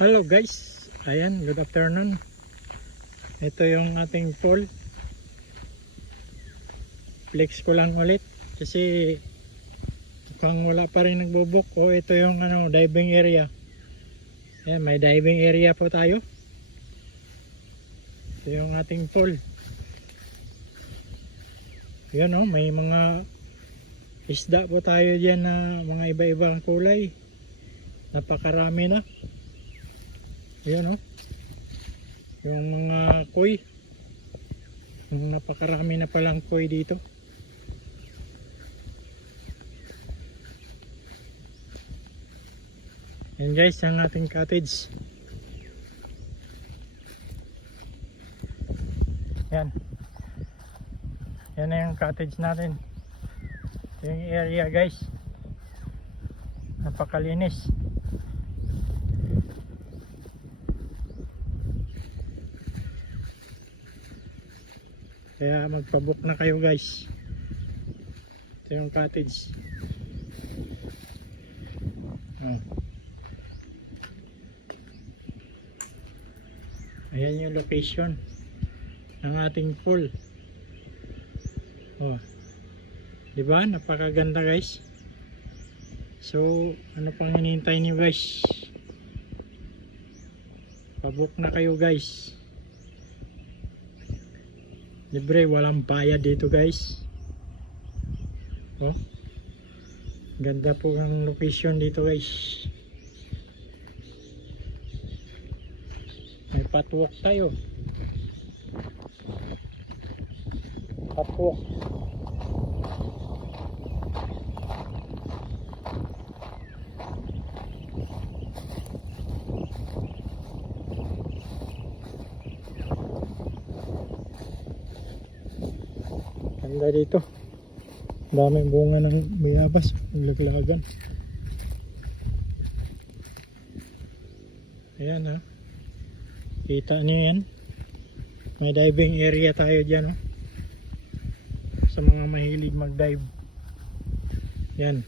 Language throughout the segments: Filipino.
Hello guys, ayan, good afternoon. Ito yung ating pool. Flex ko lang ulit kasi mukhang wala pa rin nagbubuk. O ito yung diving area. Ayan, may diving area po tayo. Ito yung ating pool. Yun may mga isda po tayo dyan na mga iba-ibang kulay. Napakarami na. Yun yung mga koi. Napakarami na palang koi dito. Yan guys, ang ating cottage. Yan. Yan na yung cottage natin. Yung area guys. Napakalinis. Kaya magpabook na kayo guys. Ito yung cottage. Ayan yung location ng ating pool. Diba? Napakaganda guys. So, ano pang hinihintay niyo guys? Pabook na kayo guys. Libre, walang bayad dito guys. Ganda po ang location dito guys. May patwalk tayo. Patwalk. Ganda dito. Daming bunga ng bayabas. Naglaglagan. Ayan kita niyo yan. May diving area tayo dyan sa mga mahilig mag dive. Yan.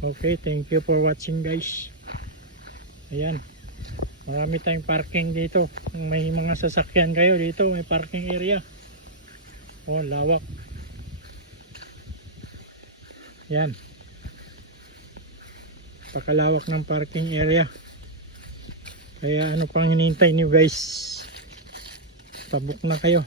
Okay, thank you for watching guys. Ayan, marami tayong parking dito. Kung may mga sasakyan kayo dito, may parking area. Lawak. Yan, pakalawak ng parking area. Kaya ano pang hinihintay niyo guys? Pabook na kayo.